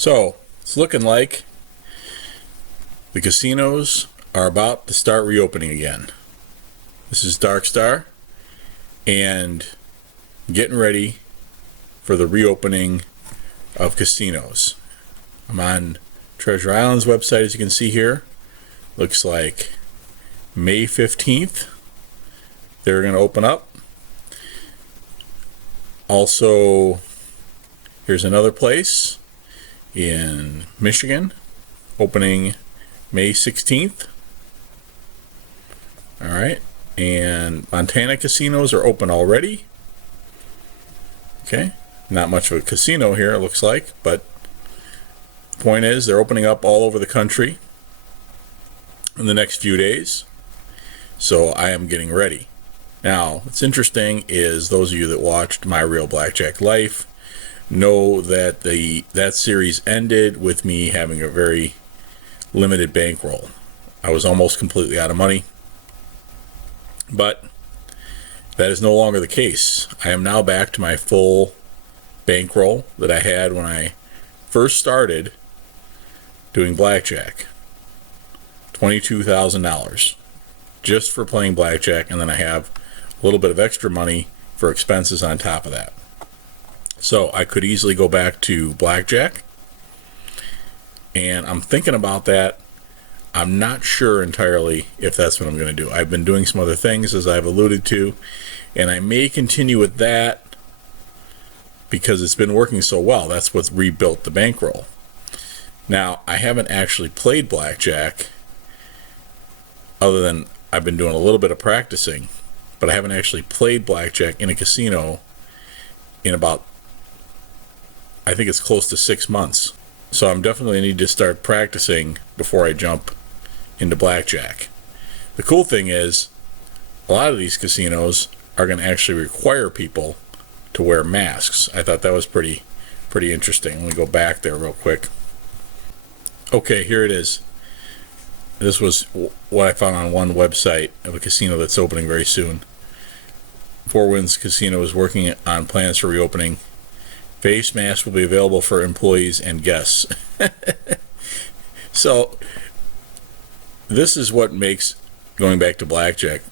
So it's looking like the casinos are about to start reopening again. This is Dark Star and getting ready for the reopening of casinos. I'm on Treasure Island's website, as you can see here. Looks like May 15th they're going to open up. Also, here's another place in Michigan opening May 16th. Alright, and Montana casinos are open already. Okay, not much of a casino here, it looks like, but the point is they're opening up all over the country in the next few days. So I am getting ready. Now, what's interesting is those of you that watched My Real Blackjack Life know that that series ended with me having a very limited bankroll. I was almost completely out of money, but that is no longer the case. I am now back to my full bankroll that I had when I first started doing blackjack. $22,000 just for playing blackjack, and then I have a little bit of extra money for expenses on top of that. So I could easily go back to blackjack, and I'm thinking about that. I'm not sure entirely if that's what I'm going to do. I've been doing some other things, as I've alluded to, and I may continue with that because it's been working so well. That's what's rebuilt the bankroll. Now, I haven't actually played blackjack other than I've been doing a little bit of practicing, but I haven't actually played blackjack in a casino in about, I think it's close to 6 months. So I'm definitely need to start practicing before I jump into blackjack. The cool thing is, a lot of these casinos are going to actually require people to wear masks. I thought that was pretty interesting. Let me go back there real quick. Okay, here it is. This was what I found on one website of a casino that's opening very soon. Four Winds Casino is working on plans for reopening. Face masks will be available for employees and guests. So, this is what makes going back to blackjack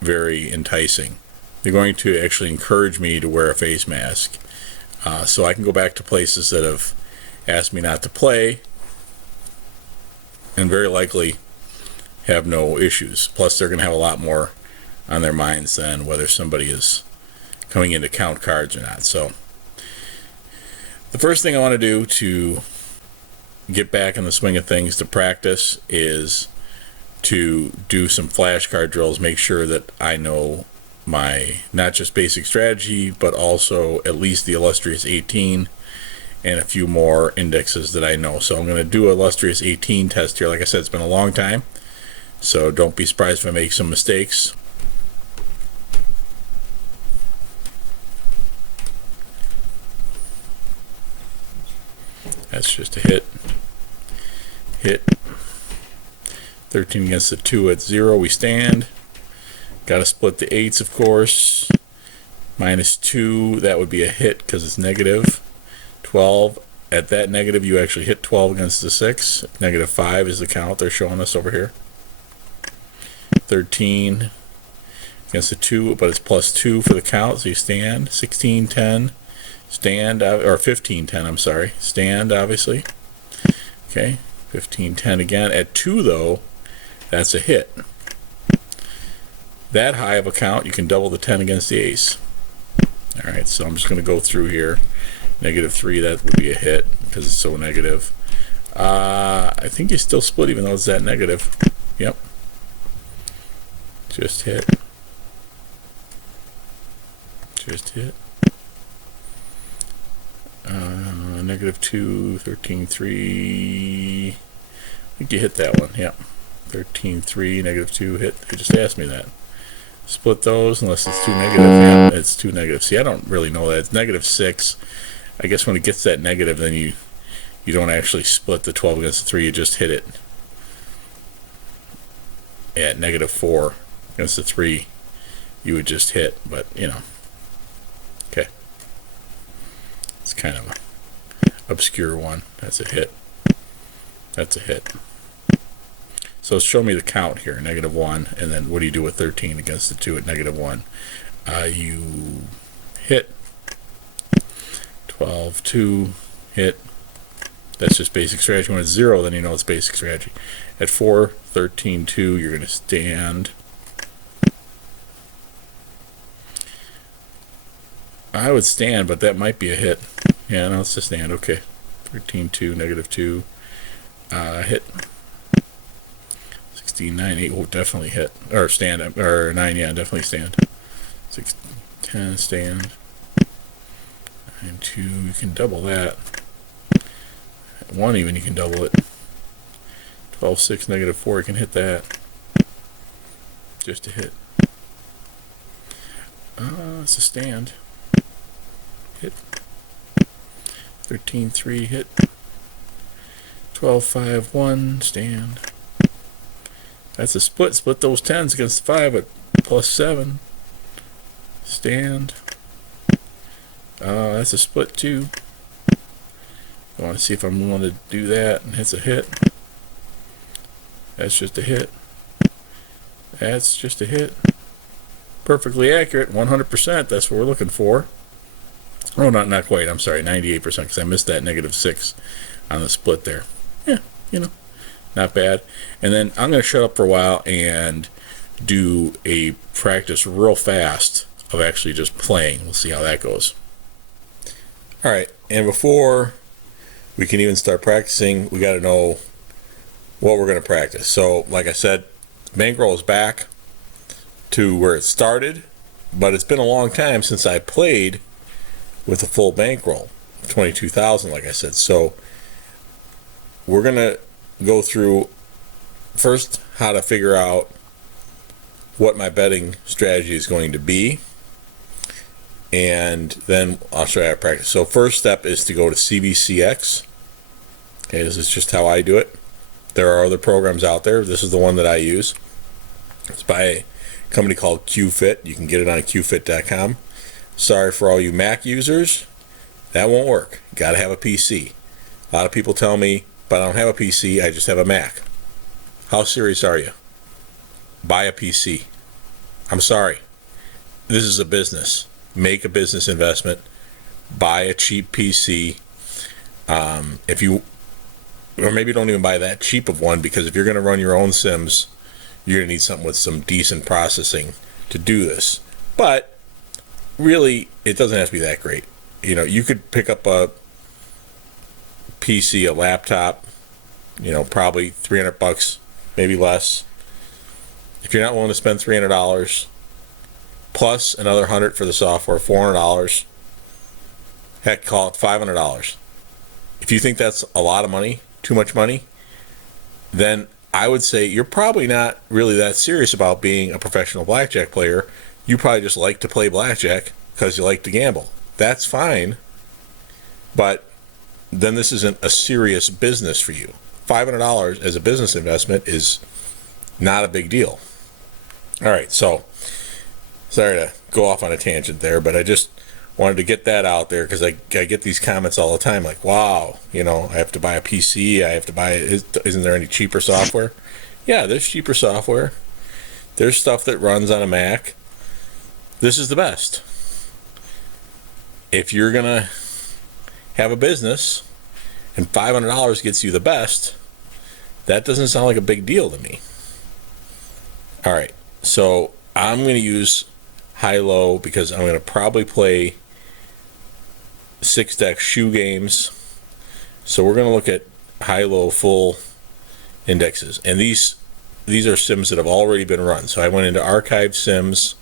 very enticing. They're going to actually encourage me to wear a face mask. So I can go back to places that have asked me not to play and very likely have no issues. Plus, they're going to have a lot more on their minds than whether somebody is coming in to count cards or not. So, the first thing I want to do to get back in the swing of things to practice is to do some flashcard drills, make sure that I know my not just basic strategy, but also at least the illustrious 18 and a few more indexes that I know. So I'm going to do an illustrious 18 test here. Like I said, it's been a long time, so don't be surprised if I make some mistakes. That's just a hit. 13 against the 2 at 0. We stand. Got to split the 8s, of course. -2, that would be a hit because it's negative. 12. At that negative, you actually hit 12 against the 6. -5 is the count they're showing us over here. 13 against the 2, but it's +2 for the count, so you stand. 16, 10. Stand, or 15-10, I'm sorry. Stand, obviously. Okay, 15-10 again. At 2, though, that's a hit. That high of a count, you can double the 10 against the ace. Alright, so I'm just going to go through here. -3, that would be a hit because it's so negative. I think you still split even though it's that negative. Yep. Just hit. Just hit. -2, 13-3. I think you hit that one. Yep. 13-3, -2 hit. They just asked me that. Split those unless it's too negative. Yeah, it's too negative. See, I don't really know that. It's -6. I guess when it gets that negative, then you don't actually split the 12 against the 3. You just hit it. At -4 against the 3, you would just hit. But, you know. Okay. It's kind of obscure one. That's a hit. That's a hit. So show me the count here, -1, and then what do you do with 13 against the 2 at -1? You hit. 12, 2, hit. That's just basic strategy. When it's 0, then you know it's basic strategy. At 4, 13, 2, you're going to stand. I would stand, but that might be a hit. Yeah, no, it's a stand. Okay. 13, 2, -2. Hit. 16, 9, 8 will definitely hit. Or stand. Or 9, yeah, definitely stand. 6, 10, stand. 9, 2, you can double that. 1 even, you can double it. 12, 6, -4, you can hit that. Just a hit. It's a stand. Hit. 13, 3, hit. 12, 5, 1, stand. That's a split. Split those 10s against the 5 at +7. Stand. That's a split too. I want to see if I'm willing to do that, and it's a hit. That's just a hit. That's just a hit. Perfectly accurate, 100%. That's what we're looking for. Oh, not quite. I'm sorry, 98%, because I missed that -6 on the split there. Yeah, you know, not bad. And then I'm going to shut up for a while and do a practice real fast of actually just playing. We'll see how that goes. All right, and before we can even start practicing, we got to know what we're going to practice. So, like I said, bankroll is back to where it started, but it's been a long time since I played with a full bankroll, 22,000, like I said. So, we're going to go through first how to figure out what my betting strategy is going to be, and then I'll show you how to practice. So first step is to go to CBCX. Okay, this is just how I do it. There are other programs out there. This is the one that I use. It's by a company called QFit. You can get it on qfit.com. Sorry for all you Mac users. That won't work. You got to have a PC. A lot of people tell me, but I don't have a PC, I just have a Mac. How serious are you? Buy a PC. I'm sorry. This is a business. Make a business investment. Buy a cheap PC. If you, or maybe don't even buy that cheap of one, because if you're going to run your own sims, you're going to need something with some decent processing to do this. But really, it doesn't have to be that great. You know, you could pick up a PC, a laptop, you know, probably $300, maybe less. If you're not willing to spend $300 plus another $100 for the software, $400, heck, call it $500. If you think that's a lot of money, too much money, then I would say you're probably not really that serious about being a professional blackjack player. You probably just like to play blackjack because you like to gamble. That's fine, but then this isn't a serious business for you. $500 as a business investment is not a big deal. All right, so sorry to go off on a tangent there, but I just wanted to get that out there because I get these comments all the time like, wow, you know, I have to buy a PC, I have to buy, isn't there any cheaper software? Yeah, there's cheaper software. There's stuff that runs on a Mac. This is the best. If you're going to have a business and $500 gets you the best, that doesn't sound like a big deal to me. All right, so I'm going to use high-low because I'm going to probably play 6-deck shoe games. So we're going to look at high-low full indexes. And these are sims that have already been run. So I went into archived sims,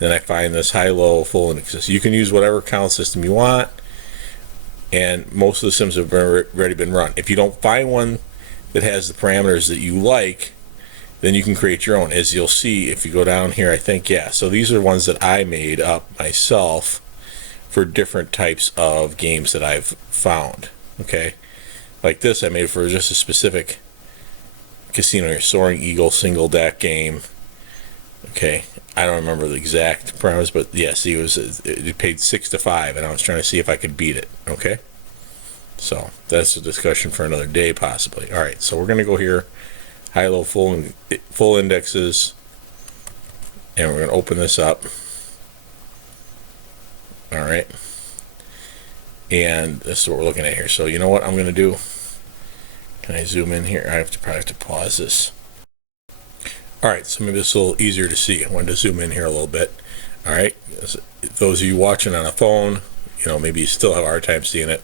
then I find this high-low full indexes. You can use whatever count system you want, and most of the sims have already been run. If you don't find one that has the parameters that you like, then you can create your own. As you'll see if you go down here, I think, yeah. So these are ones that I made up myself for different types of games that I've found. Okay, like this I made for just a specific casino here, Soaring Eagle single deck game. Okay, I don't remember the exact premise, but yeah, see, it paid 6 to 5, and I was trying to see if I could beat it. Okay, So that's a discussion for another day, possibly. All right, so we're going to go here, high, low, full indexes, and we're going to open this up. All right, and this is what we're looking at here. So you know what I'm going to do? Can I zoom in here? Probably have to pause this. All right, so maybe this is a little easier to see. I wanted to zoom in here a little bit. All right, those of you watching on a phone, maybe you still have a hard time seeing it.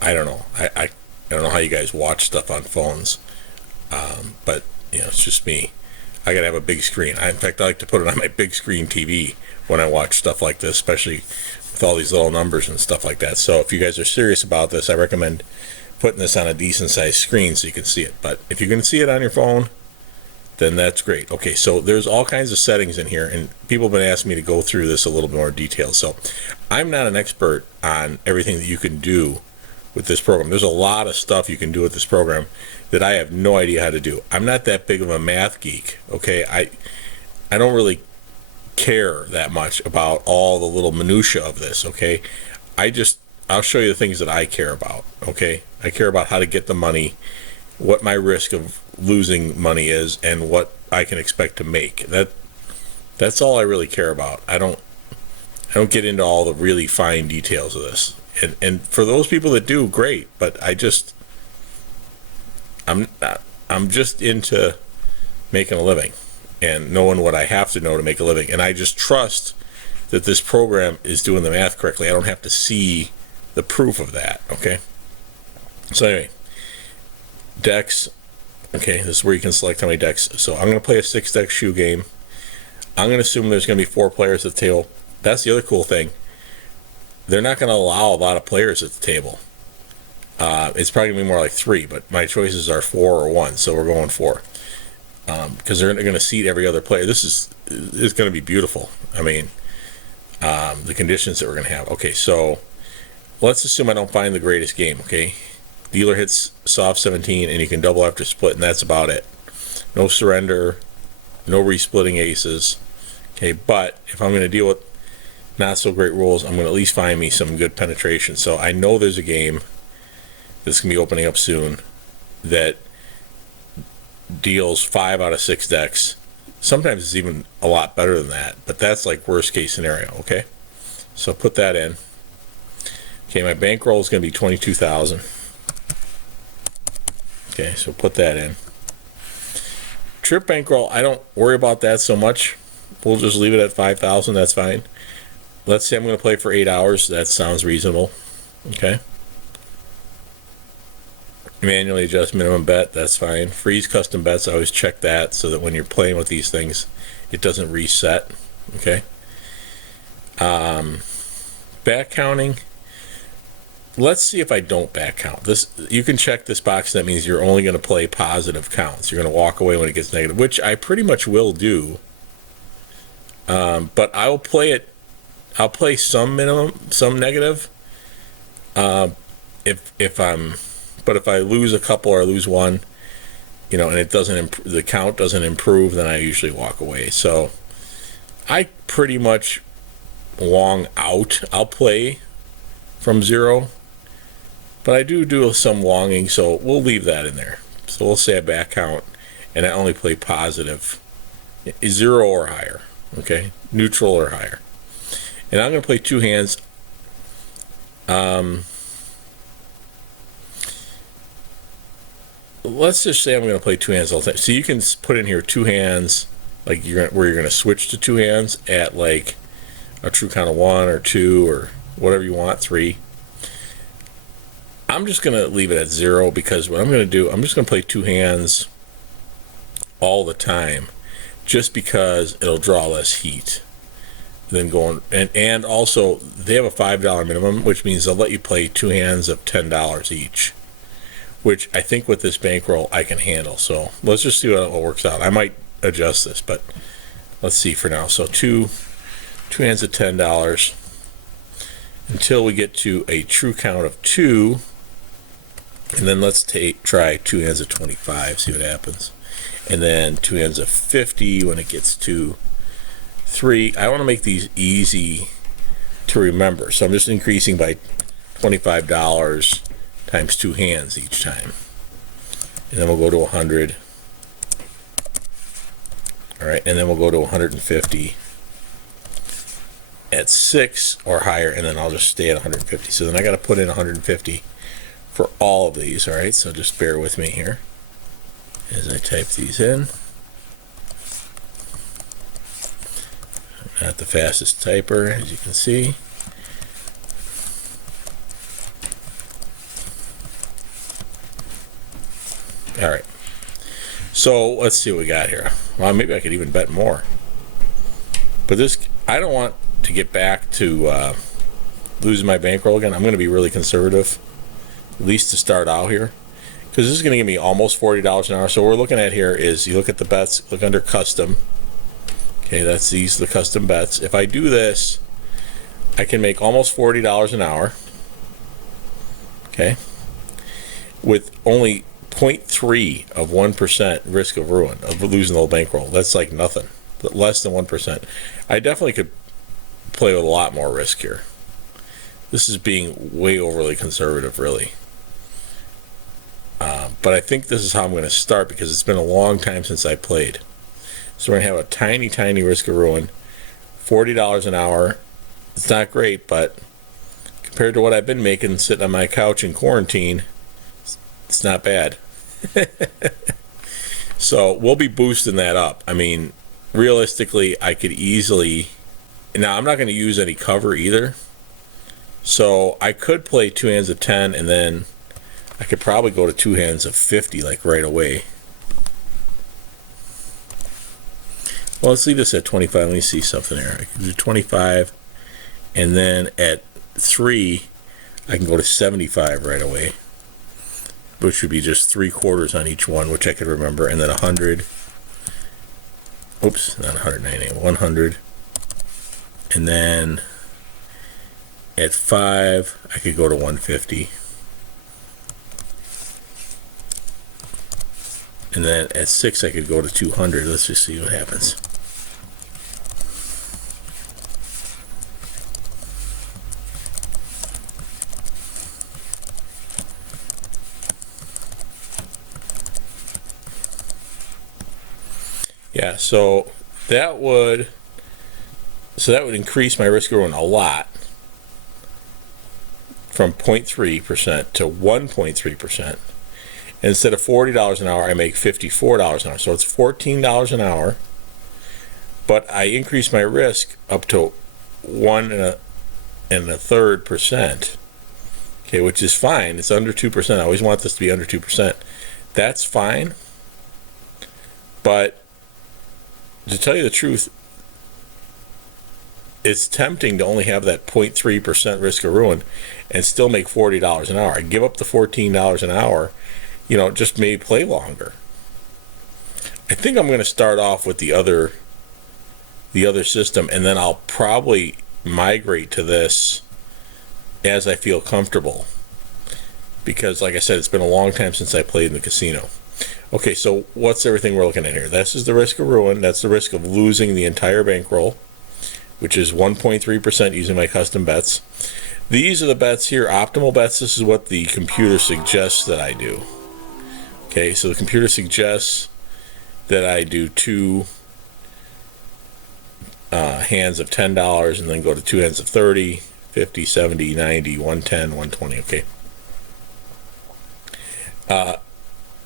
I don't know. I don't know how you guys watch stuff on phones, but it's just me. I gotta have a big screen. In fact, I like to put it on my big screen TV when I watch stuff like this, especially with all these little numbers and stuff like that. So if you guys are serious about this, I recommend putting this on a decent sized screen so you can see it. But if you can see it on your phone, then that's great. Okay, so there's all kinds of settings in here, and people have been asking me to go through this a little bit more detail. So I'm not an expert on everything that you can do with this program. There's a lot of stuff you can do with this program that I have no idea how to do. I'm not that big of a math geek, okay? I don't really care that much about all the little minutia of this, okay? I'll show you the things that I care about, okay? I care about how to get the money, what my risk of losing money is, and what I can expect to make. That's all I really care about. I don't get into all the really fine details of this. And for those people that do, great. But I'm just into making a living and knowing what I have to know to make a living. And I just trust that this program is doing the math correctly. I don't have to see the proof of that. Okay. So anyway, decks. Okay, this is where you can select how many decks. So I'm going to play a 6-deck shoe game. I'm going to assume there's going to be 4 players at the table. That's the other cool thing. They're not going to allow a lot of players at the table. It's probably going to be more like 3, but my choices are 4 or 1, so we're going 4. Because they're going to seat every other player. This is going to be beautiful. I mean, the conditions that we're going to have. Okay, so let's assume I don't find the greatest game, okay? Dealer hits soft 17, and you can double after split, and that's about it. No surrender, no resplitting aces. Okay, but if I'm going to deal with not so great rules, I'm going to at least find me some good penetration. So I know there's a game that's going to be opening up soon that deals 5 out of 6 decks. Sometimes it's even a lot better than that, but that's like worst case scenario. Okay, so put that in. Okay, my bankroll is going to be 22,000. Okay, so put that in. Trip bankroll, I don't worry about that so much. We'll just leave it at 5,000. That's fine. Let's say I'm going to play for 8 hours. That sounds reasonable. Okay. Manually adjust minimum bet. That's fine. Freeze custom bets. I always check that so that when you're playing with these things, it doesn't reset. Okay. Back counting. Let's see if I don't back count. This, you can check this box. That means you're only going to play positive counts. You're going to walk away when it gets negative, which I pretty much will do. But I'll play it. I'll play some minimum, some negative. If I lose a couple or I lose one, and it doesn't the count doesn't improve, then I usually walk away. So I pretty much long out. I'll play from 0, but I do some longing, so we'll leave that in there. So we'll say a back count, and I only play positive, 0 or higher. Okay, neutral or higher. And I'm going to play 2 hands. Let's just say I'm going to play 2 hands all the time. So you can put in here 2 hands, like where you're going to switch to 2 hands at like a true count of 1 or 2 or whatever you want, 3. I'm just going to leave it at 0 because what I'm going to do, I'm just going to play 2 hands all the time, just because it'll draw less heat than going. And also they have a $5 minimum, which means they'll let you play 2 hands of $10 each, which I think with this bankroll I can handle. So let's just see what works out. I might adjust this, but let's see for now. So two hands of $10 until we get to a true count of 2, and then let's try 2 hands of 25, see what happens, and then 2 hands of 50 when it gets to 3. I want to make these easy to remember, so I'm just increasing by $25 times 2 hands each time. And then we'll go to 100. All right, and then we'll go to 150 at 6 or higher, and then I'll just stay at 150. So then I got to put in 150 for all of these. All right, so just bear with me here as I type these in. Not the fastest typer, as you can see. All right, so let's see what we got here. Well, maybe I could even bet more, but this, I don't want to get back to losing my bankroll again. I'm going to be really conservative, at least to start out here, because this is going to give me almost $40 an hour. So what we're looking at here is, you look at the bets, look under custom. Okay, that's these, the custom bets. If I do this, I can make almost $40 an hour. Okay, with only 0.3 of 1% risk of ruin, of losing the whole bankroll. That's like nothing, but less than 1%. I definitely could play with a lot more risk here. This is being way overly conservative, really. But I think this is how I'm going to start, because it's been a long time since I played. So we're going to have a tiny, tiny risk of ruin. $40 an hour. It's not great, but compared to what I've been making sitting on my couch in quarantine, it's not bad. So we'll be boosting that up. I mean, realistically, I could easily... Now, I'm not going to use any cover either. So I could play 2 hands of 10, and then I could probably go to 2 hands of 50, like right away. Well, let's leave this at 25. Let me see something here. I can do 25, and then at 3, I can go to 75 right away, which would be just 3/4 on each one, which I could remember, and then 100. Oops, not 190, 100. And then at 5, I could go to 150. And then at 6, I could go to 200. Let's just see what happens. Yeah, so that would increase my risk of ruin a lot, from 0.3% to 1.3%. Instead of $40 an hour, I make $54 an hour. So it's $14 an hour, but I increase my risk up to 1.33%. Okay, which is fine. It's under 2%. I always want this to be under 2%. That's fine. But to tell you the truth, it's tempting to only have that 0.3% risk of ruin and still make $40 an hour. I give up the $14 an hour, just maybe play longer. I think I'm going to start off with the other system, and then I'll probably migrate to this as I feel comfortable, because like I said, it's been a long time since I played in the casino. Okay, so what's everything we're looking at here? This is the risk of ruin. That's the risk of losing the entire bankroll, which is 1.3% using my custom bets. These are the bets here, optimal bets. This is what the computer suggests that I do. Okay, so the computer suggests that I do 2 hands of $10, and then go to 2 hands of 30, 50, 70, 90, 110, 120. Okay.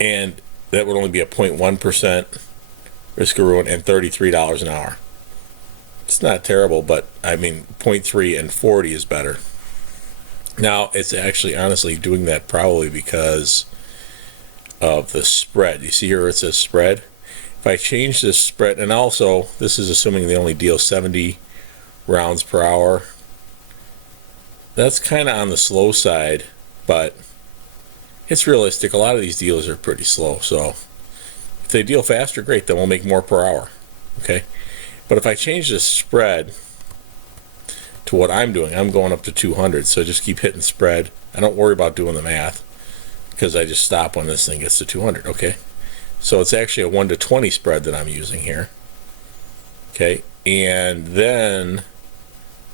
And that would only be a 0.1% risk of ruin and $33 an hour. It's not terrible, but I mean, 0.3 and 40 is better. Now, it's actually honestly doing that probably because of the spread. You see here where it says spread? If I change this spread, and also this is assuming they only deal 70 rounds per hour. That's kind of on the slow side, but it's realistic. A lot of these deals are pretty slow, so if they deal faster, great, then we'll make more per hour. Okay, but if I change this spread to what I'm doing, I'm going up to 200, so just keep hitting spread. I don't worry about doing the math, because I just stop when this thing gets to 200. Okay, so it's actually a 1 to 20 spread that I'm using here. Okay, and then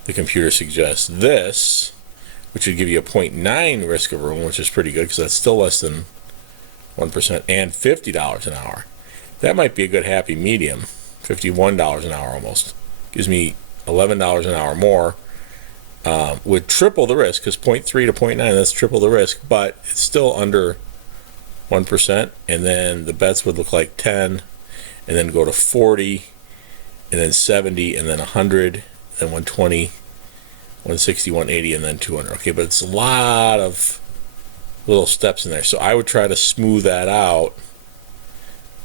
the computer suggests this, which would give you a 0.9 risk of ruin, which is pretty good because that's still less than 1%, and $50 an hour. That might be a good happy medium. $51 an hour almost. Gives me $11 an hour more. Would triple the risk, because 0.3 to 0.9, that's triple the risk, but it's still under 1%. And then the bets would look like 10, and then go to 40, and then 70, and then 100, then 120, 160, 180, and then 200. Okay, but it's a lot of little steps in there. So I would try to smooth that out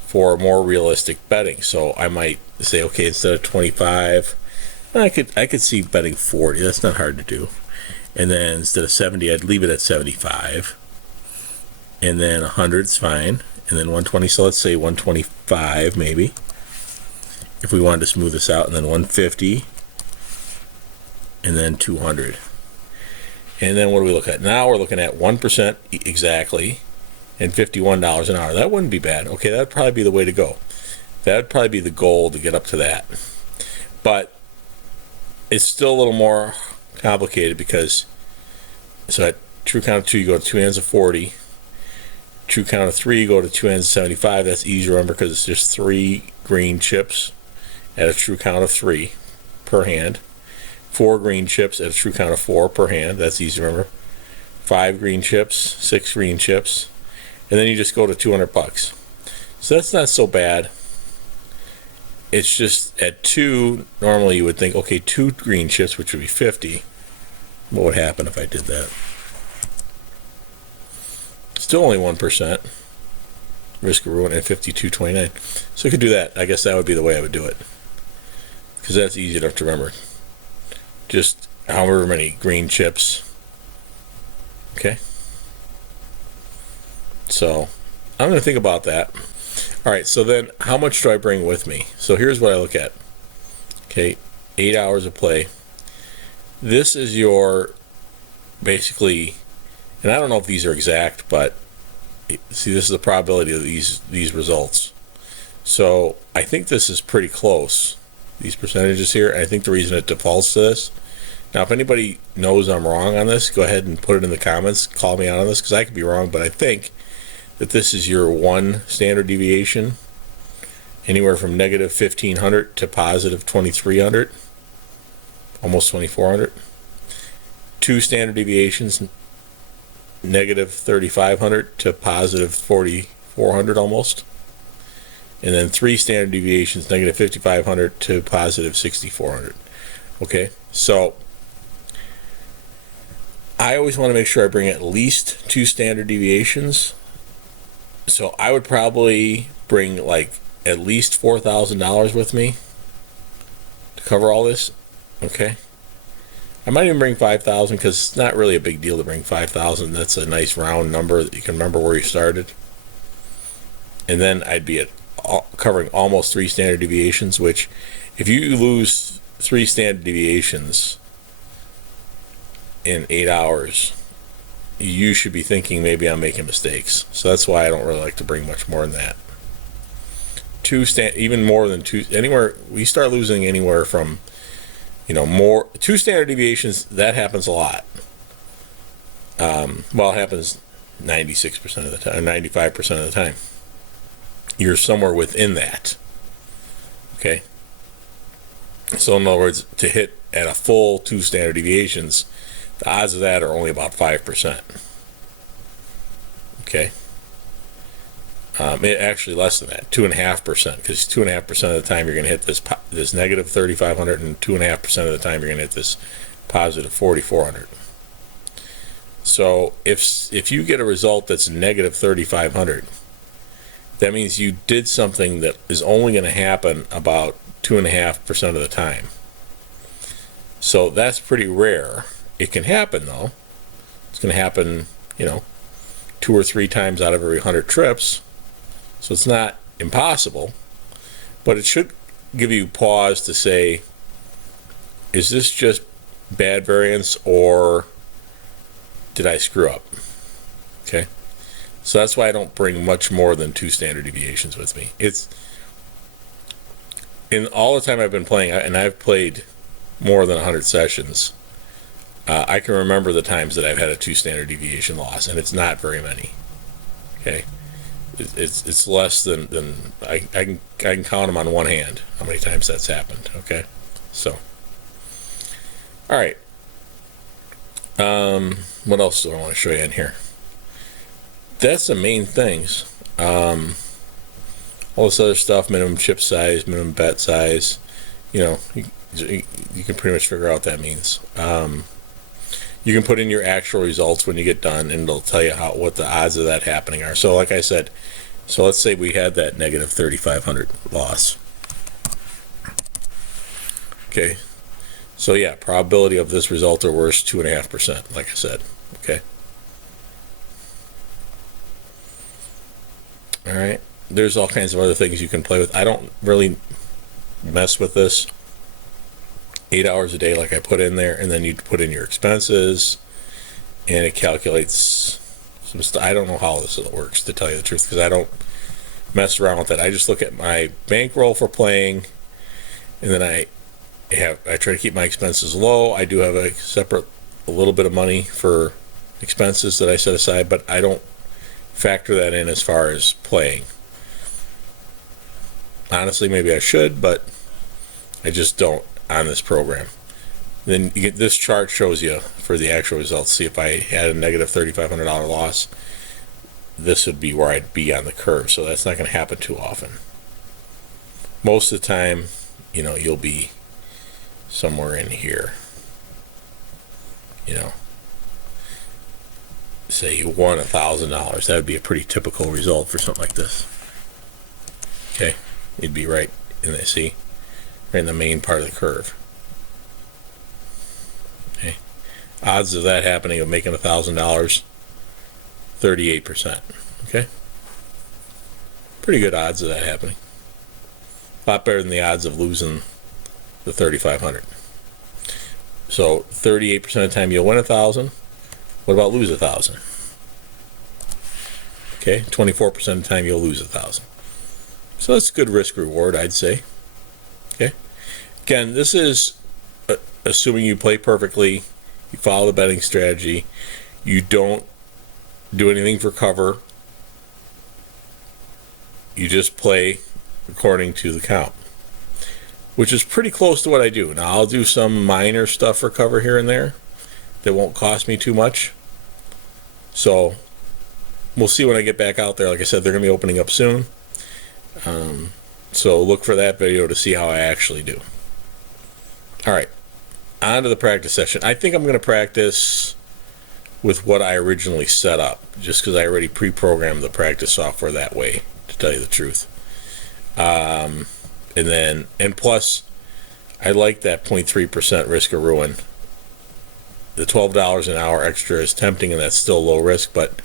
for more realistic betting. So I might say, okay, instead of 25, I could see betting 40. That's not hard to do. And then instead of 70, I'd leave it at 75. And then 100's fine. And then 120, so let's say 125 maybe, if we wanted to smooth this out. And then 150. And then 200. And then what do we look at? Now we're looking at 1% exactly and $51 an hour. That wouldn't be bad. Okay, that would probably be the way to go. That would probably be the goal, to get up to that. But it's still a little more complicated, because so at true count of 2, you go to 2 hands of 40. True count of 3, you go to 2 hands of 75. That's easy to remember because it's just 3 green chips at a true count of 3 per hand. 4 green chips at a true count of 4 per hand. That's easy to remember. 5 green chips, 6 green chips, and then you just go to $200. So that's not so bad. It's just at 2, normally you would think, okay, 2 green chips, which would be 50. What would happen if I did that? Still only 1% risk of ruin, and 52.29. So I could do that. I guess that would be the way I would do it, because that's easy enough to remember. Just however many green chips. Okay. So I'm going to think about that. All right, so then how much do I bring with me? So here's what I look at. Okay, 8 hours of play. This is your, basically, and I don't know if these are exact, but see, this is the probability of these results. So I think this is pretty close, these percentages here. And I think the reason it defaults to this. Now, if anybody knows I'm wrong on this, go ahead and put it in the comments. Call me out on this, because I could be wrong, but I think that this is your 1 standard deviation, anywhere from negative 1,500 to positive 2,300, almost 2,400. 2 standard deviations, negative 3,500 to positive 4,400 almost. And then 3 standard deviations, negative 5,500 to positive 6,400. Okay, so I always want to make sure I bring at least 2 standard deviations. So I would probably bring like at least $4,000 with me to cover all this. Okay, I might even bring 5,000, because it's not really a big deal to bring 5,000. That's a nice round number that you can remember where you started. And then I'd be at covering almost 3 standard deviations, which if you lose 3 standard deviations in 8 hours, you should be thinking maybe I'm making mistakes. So that's why I don't really like to bring much more than that. Even more than 2, anywhere we start losing anywhere from, more 2 standard deviations. That happens a lot. Well, it happens 96% of the time, 95% of the time. You're somewhere within that. Okay. So in other words, to hit at a full 2 standard deviations, the odds of that are only about 5%. Okay. Actually less than that, 2.5%, because 2.5% of the time you're going to hit this negative 3,500, and 2.5% of the time you're going to hit this positive 4,400. So if you get a result that's negative 3,500, that means you did something that is only going to happen about 2.5% of the time. So that's pretty rare. It can happen, though. It's going to happen, 2 or 3 times out of every 100 trips. So it's not impossible, but it should give you pause to say, is this just bad variance, or did I screw up? Okay. So that's why I don't bring much more than 2 standard deviations with me. It's in all the time I've been playing, and I've played more than 100 sessions, I can remember the times that I've had a 2 standard deviation loss, and it's not very many. Okay, it's less than I can count them on one hand how many times that's happened. Okay, so all right. What else do I want to show you in here? That's the main things. All this other stuff, minimum chip size, minimum bet size, you can pretty much figure out what that means. You can put in your actual results when you get done, and it'll tell you what the odds of that happening are. So like I said, so let's say we had that negative 3,500 loss. Okay, so yeah, probability of this result or worse, 2.5%, like I said. Okay. All right. There's all kinds of other things you can play with. I don't really mess with this. 8 hours a day, like I put in there, and then you put in your expenses, and it calculates some stuff. I don't know how this works, to tell you the truth, because I don't mess around with it. I just look at my bankroll for playing, and then I try to keep my expenses low. I do have a little bit of money for expenses that I set aside, but I don't factor that in as far as playing. Honestly, maybe I should, but I just don't on this program. Then this chart shows you for the actual results. See, if I had a negative $3,500 loss, this would be where I'd be on the curve. So that's not going to happen too often. Most of the time, you'll be somewhere in here. Say you won $1,000. That would be a pretty typical result for something like this. Okay, you'd be right in the right in the main part of the curve. Okay, odds of that happening, of making $1,000, 38%. Okay, pretty good odds of that happening. A lot better than the odds of losing the 3,500. So 38% of the time you'll win 1,000. What about lose 1,000? Okay, 24% of the time you'll lose 1,000. So that's good risk reward, I'd say. Okay. Again, this is assuming you play perfectly, you follow the betting strategy, you don't do anything for cover, you just play according to the count, which is pretty close to what I do. Now, I'll do some minor stuff for cover here and there that won't cost me too much. So we'll see when I get back out there. Like I said, they're going to be opening up soon. So look for that video to see how I actually do. All right, on to the practice session. I think I'm going to practice with what I originally set up, just because I already pre-programmed the practice software that way, to tell you the truth. And plus, I like that 0.3% risk of ruin. The $12 an hour extra is tempting, and that's still low risk, but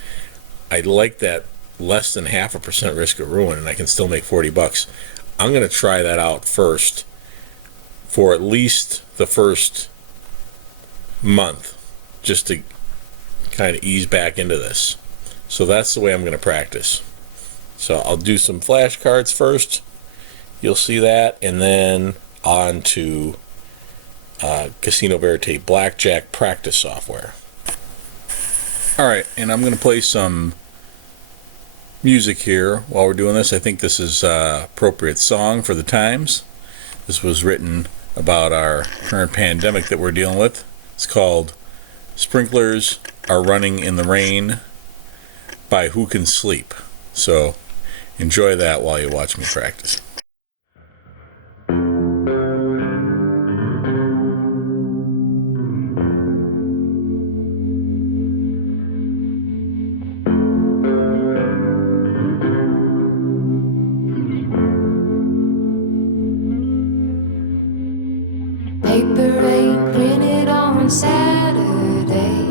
I like that less than 0.5% risk of ruin, and I can still make $40. I'm going to try that out first for at least the first month, just to kind of ease back into this. So that's the way I'm going to practice. So I'll do some flashcards first. You'll see that, and then on to Casino Verite Blackjack practice software. All right, and I'm going to play some music here while we're doing this. I think this is an appropriate song for the times. This was written about our current pandemic that we're dealing with. It's called Sprinklers Are Running in the Rain by Who Can Sleep. So enjoy that while you watch me practice. Paper ain't printed on Saturday.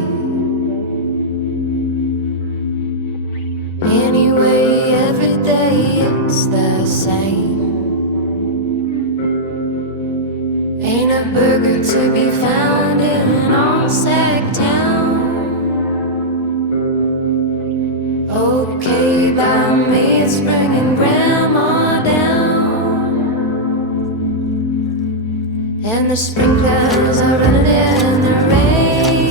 Anyway, every day it's the same. Ain't a burger to be found in all Sac Town. Okay, by me it's bringing grandma down. And the sprinklers are running in the rain.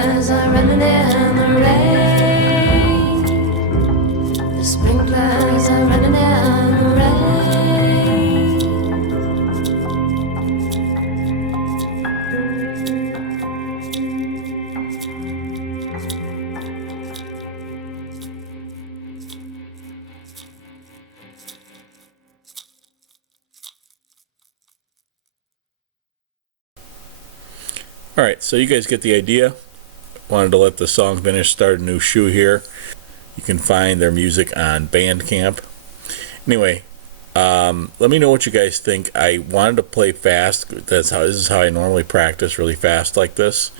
sprinklers are running in the rain. The sprinklers are running in the rain. Alright, so you guys get the idea. Wanted to let the song finish, start a new shoe here. You can find their music on Bandcamp. Anyway, let me know what you guys think. I wanted to play fast. This is how I normally practice, really fast like this.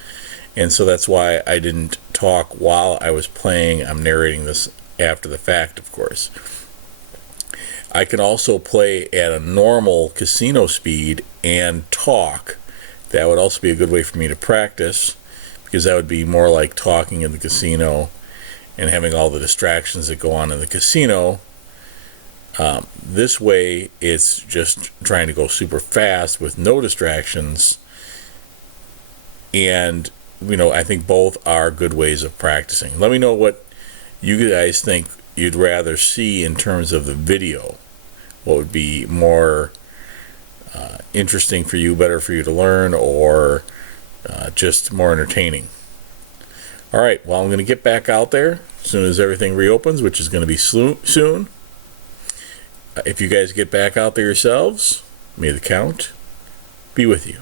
And so that's why I didn't talk while I was playing. I'm narrating this after the fact, of course. I can also play at a normal casino speed and talk. That would also be a good way for me to practice, because that would be more like talking in the casino and having all the distractions that go on in the casino. This way, it's just trying to go super fast with no distractions. And, I think both are good ways of practicing. Let me know what you guys think you'd rather see in terms of the video. What would be more interesting for you, better for you to learn, or just more entertaining. Alright, well, I'm going to get back out there as soon as everything reopens, which is going to be soon. If you guys get back out there yourselves, may the count be with you.